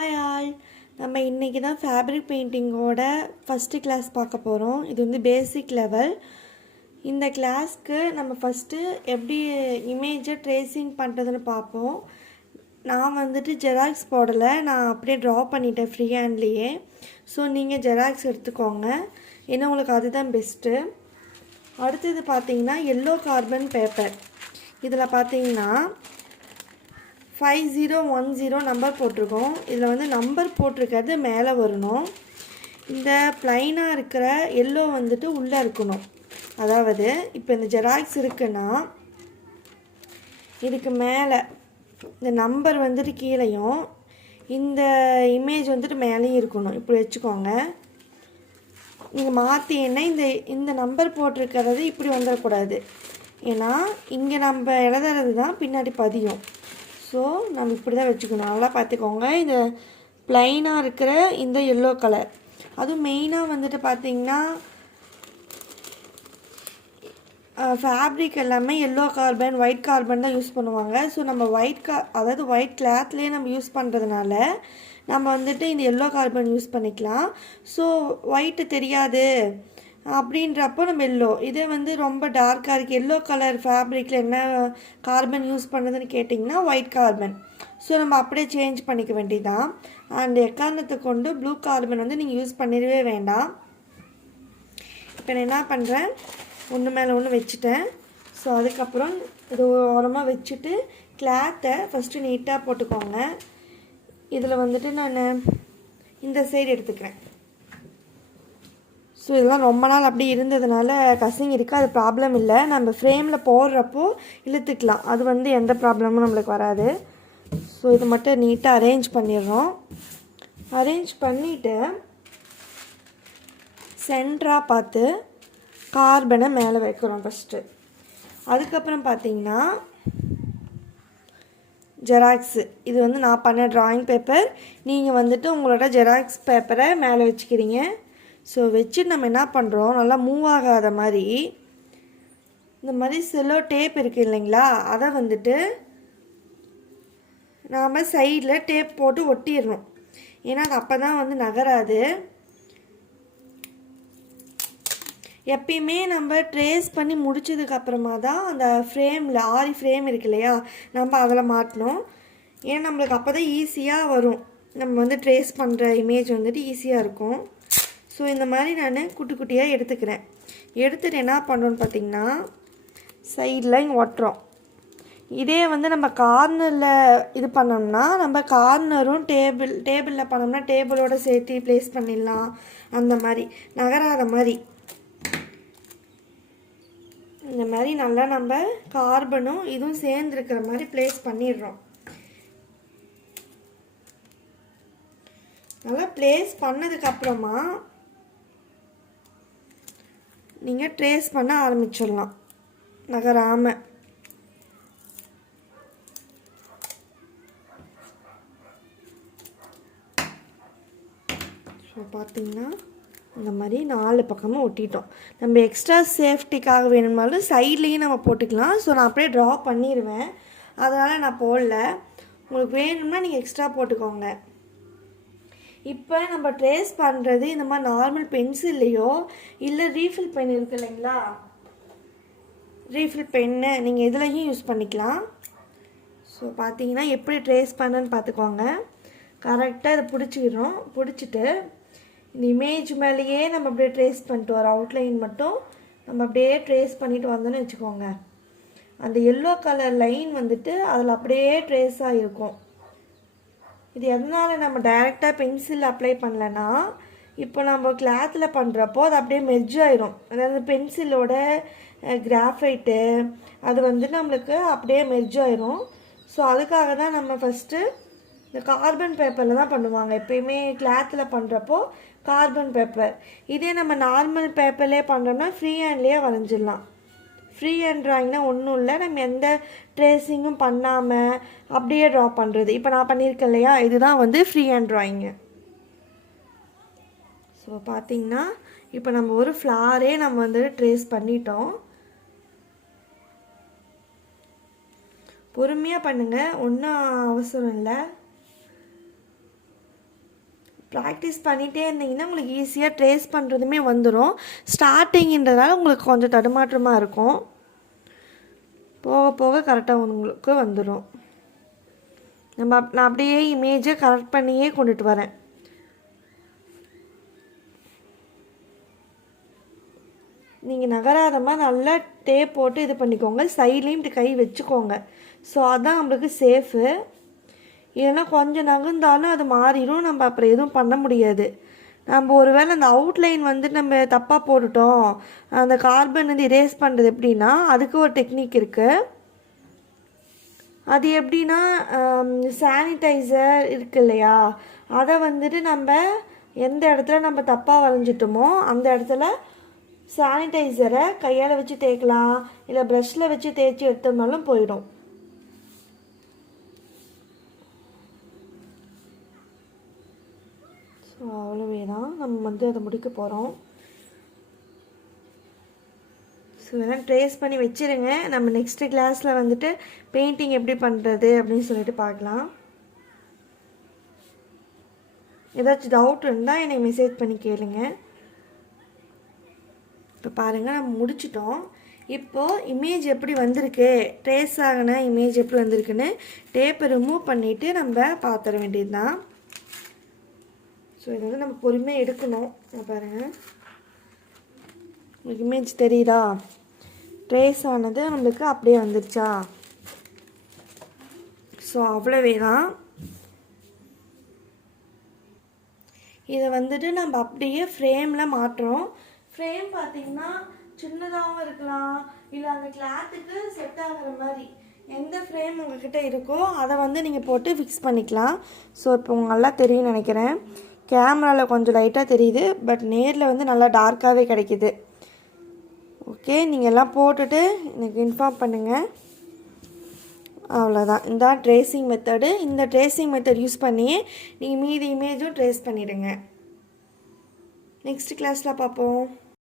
Hi all, நம்ம இன்றைக்கி தான் ஃபேப்ரிக் பெயிண்டிங்கோட ஃபஸ்ட்டு கிளாஸ் பார்க்க போகிறோம். இது வந்து பேசிக் லெவல். இந்த கிளாஸ்க்கு நம்ம ஃபஸ்ட்டு எப்படி இமேஜை ட்ரேசிங் பண்ணுறதுன்னு பார்ப்போம். நான் வந்துட்டு ஜெராக்ஸ் போடலை, நான் அப்படியே ட்ரா பண்ணிட்டேன் ஃப்ரீ ஹேண்ட்லேயே. ஸோ நீங்கள் ஜெராக்ஸ் எடுத்துக்கோங்க, ஏன்னா உங்களுக்கு அதுதான் பெஸ்ட்டு. அடுத்தது பார்த்தீங்கன்னா எல்லோ கார்பன் பேப்பர். இதில் பார்த்தீங்கன்னா 5010 நம்பர் போட்டிருக்கோம். இதில் வந்து நம்பர் போட்டிருக்கிறது மேலே வரணும். இந்த ப்ளைனாக இருக்கிற எல்லோ வந்துட்டு உள்ளே இருக்கணும். அதாவது இப்போ இந்த ஜெராக்ஸ் இருக்குன்னா இதுக்கு மேலே இந்த நம்பர் வந்துட்டு கீழேயும் இந்த இமேஜ் வந்துட்டு மேலேயும் இருக்கணும். இப்படி வச்சுக்கோங்க. நீங்கள் மாற்றினா இந்த நம்பர் போட்டிருக்கிறது இப்படி வந்துடக்கூடாது, ஏன்னா இங்கே நம்ம எழுதுறது தான் பின்னாடி பதியும். ஸோ நம்ம இப்படி தான் வச்சுக்கணும். நல்லா பார்த்துக்கோங்க. இந்த ப்ளைனாக இருக்கிற இந்த எல்லோ கலர், அதுவும் மெயினாக வந்துட்டு பார்த்திங்கன்னா ஃபேப்ரிக் எல்லாமே எல்லோ கார்பன் ஒயிட் கார்பன் தான் யூஸ் பண்ணுவாங்க. ஸோ நம்ம அதாவது ஒயிட் கிளாத்லேயே நம்ம யூஸ் பண்ணுறதுனால நம்ம வந்துட்டு இந்த எல்லோ கார்பன் யூஸ் பண்ணிக்கலாம். ஸோ ஒயிட்டு தெரியாது அப்படின்றப்போ நம்ம எல்லோ, இதே வந்து ரொம்ப டார்க்காக இருக்குது எல்லோ கலர் ஃபேப்ரிக்கில் என்ன கார்பன் யூஸ் பண்ணுறதுன்னு கேட்டிங்கன்னா ஒயிட் கார்பன். ஸோ நம்ம அப்படியே சேஞ்ச் பண்ணிக்க வேண்டியதான். அண்ட் எக்காரணத்தை கொண்டு ப்ளூ கார்பன் வந்து நீங்கள் யூஸ் பண்ணிடவே வேண்டாம். இப்போ நான் என்ன பண்ணுறேன், ஒன்று மேலே ஒன்று வச்சுட்டேன். ஸோ அதுக்கப்புறம் இது ஓரமாக வச்சுட்டு கிளாத்தை ஃபஸ்ட்டு நீட்டாக போட்டுக்கோங்க. இதில் வந்துட்டு நான் இந்த சைடு எடுத்துக்கிறேன். ஸோ இதெல்லாம் ரொம்ப நாள் அப்படி இருந்ததுனால கசிங் இருக்குது, அது ப்ராப்ளம் இல்லை. நம்ம ஃப்ரேமில் போடுறப்போ இழுத்துக்கலாம், அது வந்து எந்த ப்ராப்ளமும் நம்மளுக்கு வராது. ஸோ இது மட்டும் நீட்டாக அரேஞ்ச் பண்ணிடுறோம். அரேஞ்ச் பண்ணிவிட்டு சென்டராக பார்த்து கார்பனை மேலே வைக்கிறோம் ஃபஸ்ட்டு. அதுக்கப்புறம் பார்த்திங்கன்னா ஜெராக்ஸு, இது வந்து நான் பண்ண ட்ராயிங் பேப்பர். நீங்கள் வந்துட்டு உங்களோட ஜெராக்ஸ் பேப்பரை மேலே வச்சுக்கிறீங்க. ஸோ வச்சு நம்ம என்ன பண்ணுறோம், நல்லா மூவ் ஆகாத மாதிரி இந்த மாதிரி செல்லோ டேப் இருக்குது இல்லைங்களா, அதை வந்துட்டு நாம் சைடில் டேப் போட்டு ஒட்டிடணும். ஏன்னா அது அப்போ தான் வந்து நகராது. எப்பயுமே நம்ம ட்ரேஸ் பண்ணி முடிச்சதுக்கப்புறமா தான் அந்த ஃப்ரேமில் ஆரி ஃப்ரேம் இருக்கு இல்லையா, நம்ம அதில் மாட்டணும். ஏன்னா நம்மளுக்கு அப்போ தான் ஈஸியாக வரும், நம்ம வந்து ட்ரேஸ் பண்ணுற இமேஜ் வந்துட்டு ஈஸியாக இருக்கும். ஸோ இந்த மாதிரி நான் குட்டி குட்டியாக எடுத்துக்கிறேன். எடுத்துகிட்டு என்ன பண்ணுறோன்னு பார்த்திங்கன்னா சைடில் இங்கே ஒட்டுறோம். இதே வந்து நம்ம கார்னரில் இது பண்ணோம்னா நம்ம கார்னரும் டேபிளில் பண்ணோம்னா டேபிளோடு சேர்த்து ப்ளேஸ் பண்ணிடலாம். அந்த மாதிரி நகராத மாதிரி இந்த மாதிரி நல்லா நம்ம கார்பனும் இதுவும் சேர்ந்துருக்கிற மாதிரி ப்ளேஸ் பண்ணிடுறோம். நல்லா ப்ளேஸ் பண்ணதுக்கப்புறமா நீங்கள் ட்ரேஸ் பண்ண ஆரம்பிச்சிடலாம் நகராமல். ஸோ பார்த்திங்கன்னா இந்த மாதிரி 4 பக்கமும் ஒட்டிட்டோம். நம்ம எக்ஸ்ட்ரா சேஃப்டிக்காக வேணும்னாலும் சைட்லேயும் நம்ம போட்டுக்கலாம். ஸோ நான் அப்படியே ட்ரா பண்ணிடுவேன், அதனால் நான் போடல. உங்களுக்கு வேணும்னா நீங்கள் எக்ஸ்ட்ரா போட்டுக்கோங்க. இப்போ நம்ம ட்ரேஸ் பண்ணுறது இந்த மாதிரி நார்மல் பென்சில்லையோ இல்லை ரீஃபில் பென் இருக்குது இல்லைங்களா, ரீஃபில் பென்னு நீங்கள் எதுலையும் யூஸ் பண்ணிக்கலாம். ஸோ பார்த்தீங்கன்னா எப்படி ட்ரேஸ் பண்ணுன்னு பார்த்துக்கோங்க. கரெக்டாக இதை பிடிச்சிக்கிறோம். பிடிச்சிட்டு இந்த இமேஜ் மேலேயே நம்ம அப்படியே ட்ரேஸ் பண்ணிட்டு வரோம். அவுட்லைன் மட்டும் நம்ம அப்படியே ட்ரேஸ் பண்ணிட்டு வந்தோன்னு வச்சுக்கோங்க. அந்த எல்லோ கலர் லைன் வந்துட்டு அதில் அப்படியே ட்ரேஸாக இருக்கும். இது எதனால் நம்ம டைரெக்டாக பென்சில் அப்ளை பண்ணலன்னா, இப்போ நம்ம கிளாத்தில் பண்ணுறப்போ அது அப்படியே மெர்ஜ் ஆயிரும். அதாவது பென்சிலோட கிராஃபைட்டு அது வந்து நம்மளுக்கு அப்படியே மெர்ஜ் ஆயிரும். ஸோ அதுக்காக தான் நம்ம ஃபஸ்ட்டு இந்த கார்பன் பேப்பரில் தான் பண்ணுவாங்க எப்பயுமே. கிளாத்தில் பண்ணுறப்போ கார்பன் பேப்பர். இதே நம்ம நார்மல் பேப்பர்லேயே பண்ணுறோம்னா ஃப்ரீ ஹேண்ட்லேயே வரைஞ்சிடலாம். ஃப்ரீ ஹேண்ட் ட்ராயிங்னா ஒன்றும் இல்லை, நம்ம எந்த ட்ரேஸிங்கும் பண்ணாமல் அப்படியே ட்ரா பண்ணுறது. இப்போ நான் பண்ணியிருக்கேன் இல்லையா, இதுதான் வந்து ஃப்ரீ ஹேண்ட் ட்ராயிங்கு. ஸோ பார்த்திங்கன்னா இப்போ நம்ம ஒரு ஃப்ளாரே நம்ம வந்துட்டு ட்ரேஸ் பண்ணிட்டோம். பொறுமையாக பண்ணுங்கள், ஒன்றும் அவசரம் இல்லை. ப்ராக்டிஸ் பண்ணிகிட்டே இருந்தீங்கன்னா உங்களுக்கு ஈஸியாக ட்ரேஸ் பண்ணுறதுமே வந்துடும். ஸ்டார்டிங்கிறதுனால உங்களுக்கு கொஞ்சம் தடுமாற்றமாக இருக்கும். போக போக கரெக்டாக உங்களுக்கு வந்துடும். நான் அப்படியே இமேஜை கரெக்ட் பண்ணியே கொண்டுட்டு வரேன். நீங்கள் நகராத மாதிரி நல்லா டேப் போட்டு இது பண்ணிக்கோங்க. சைட்லேயும் இப்படி கை வச்சுக்கோங்க. ஸோ அதுதான் நம்மளுக்கு சேஃபு. இல்லைன்னா கொஞ்சம் நகர்ந்தாலும் அது மாறிடும். நம்ம அப்புறம் எதுவும் பண்ண முடியாது. நம்ம ஒரு வேளை அந்த அவுட்லைன் நம்ம தப்பாக போட்டுட்டோம், அந்த கார்பன் இரேஸ் பண்ணுறது எப்படின்னா அதுக்கு ஒரு டெக்னிக் இருக்குது. அது எப்படின்னா சானிடைசர் இருக்குது இல்லையா, அதை நம்ம எந்த இடத்துல நம்ம தப்பாக வரைஞ்சிட்டோமோ அந்த இடத்துல சானிடைசரை கையால் வச்சு தேய்க்கலாம், இல்லை ப்ரஷில் வச்சு தேய்ச்சி எடுத்தோம்னாலும் போயிடும். ஸோ அவ்வளோவே தான். நம்ம அதை முடிக்க போகிறோம். ஸோ இதெல்லாம் ட்ரேஸ் பண்ணி வச்சுருங்க. நம்ம நெக்ஸ்ட்டு கிளாஸில் பெயிண்டிங் எப்படி பண்ணுறது அப்படின்னு சொல்லிட்டு பார்க்கலாம். ஏதாச்சும் டவுட் இருந்தால் எனக்கு மெசேஜ் பண்ணி கேளுங்க. இப்போ பாருங்கள், நம்ம முடிச்சிட்டோம். இப்போது இமேஜ் எப்படி வந்திருக்கு, ட்ரேஸ் ஆகின இமேஜ் எப்படி வந்திருக்குன்னு டேப்பை ரிமூவ் பண்ணிவிட்டு நம்ம பார்த்துட வேண்டியது தான். ஸோ இதை நம்ம பொறுமையாக எடுக்கணும். பாருங்கள், உங்களுக்கு இமேஜ் தெரியுதா, ட்ரேஸ் ஆனது நம்மளுக்கு அப்படியே வந்துருச்சா. ஸோ அவ்வளவே தான். இதை நம்ம அப்படியே ஃப்ரேமில் மாட்டுறோம். ஃப்ரேம் பார்த்திங்கன்னா சின்னதாகவும் இருக்கலாம், இல்லை அந்த கிளாத்துக்கு செட் ஆகிற மாதிரி எந்த ஃப்ரேம் உங்கள்கிட்ட இருக்கோ அதை நீங்கள் போட்டு ஃபிக்ஸ் பண்ணிக்கலாம். ஸோ இப்போ உங்களுக்கு நல்லா தெரியும்னு நினைக்கிறேன். கேமராவில் கொஞ்சம் லைட்டாக தெரியுது, பட் நேரில் நல்லா டார்க்காகவே கிடைக்கிது. ஓகே, நீங்கள் எல்லாம் போட்டுட்டு எனக்கு இன்ஃபார்ம் பண்ணுங்கள். அவ்வளோதான். இந்த ட்ரேசிங் மெத்தடு. இந்த ட்ரேசிங் மெத்தட் யூஸ் பண்ணியே நீங்கள் மீதி இமேஜும் ட்ரேஸ் பண்ணிவிடுங்க. நெக்ஸ்ட் கிளாஸில் பார்ப்போம்.